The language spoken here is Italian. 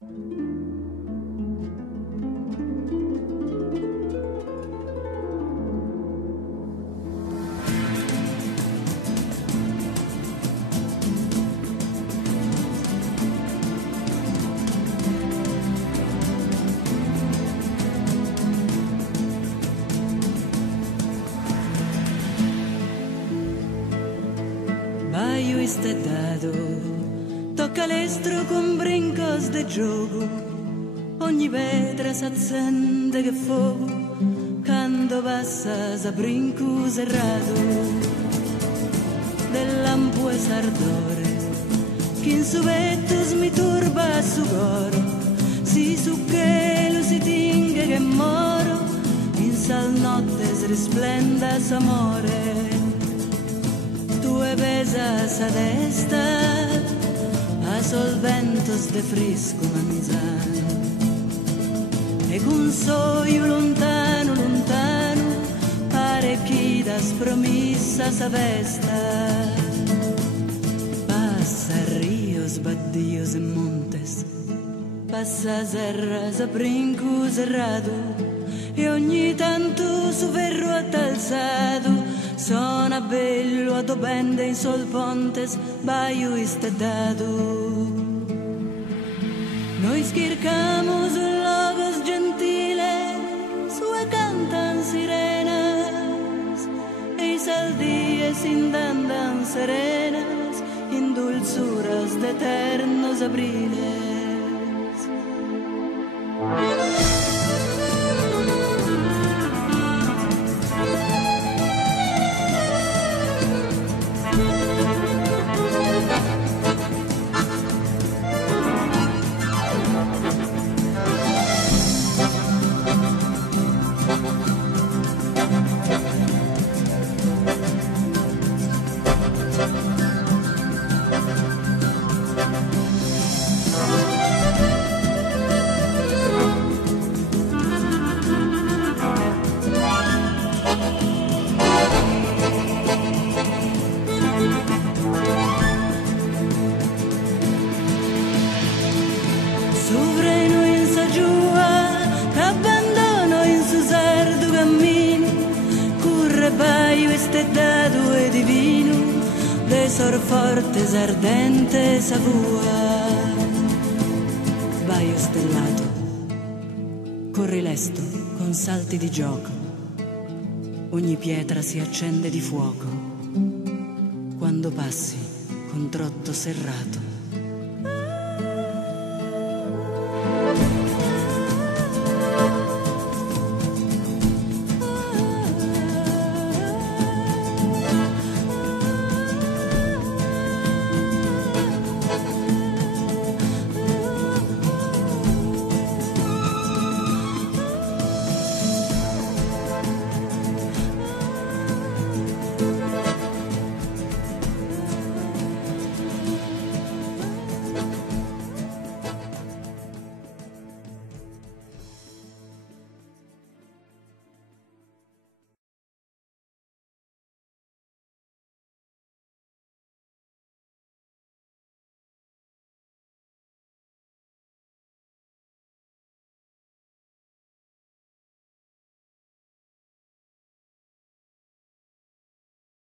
Baio isteddato, tocca l'estro con brincos de gioco, ogni vetra s'accende che fuoco, quando passa sa brinco serrato, del lampo e sardore, che in su petto mi turba su coro, si su che lo si tingue che moro, in sal notte si risplenda s'amore. Tue pesa sa testa a solventos de frisco manzano e con soio lontano, lontano pare chi da spromissa sa vesta passa rios, baddios e montes passa serras a brinco serrato e ogni tanto su ferro attalzato sona bello adobende in sol pontes baio isteddato. Noi schircamos logos gentiles sue cantan sirenas e i saldies indandan serenas in dulzuras de eternos abriles. Sovreno in saggiua, t'abbandono in su sardo cammino, curre baio isteddato e divino, de sor forte ardente savua. Baio stellato, corri lesto con salti di gioco, ogni pietra si accende di fuoco, quando passi con trotto serrato.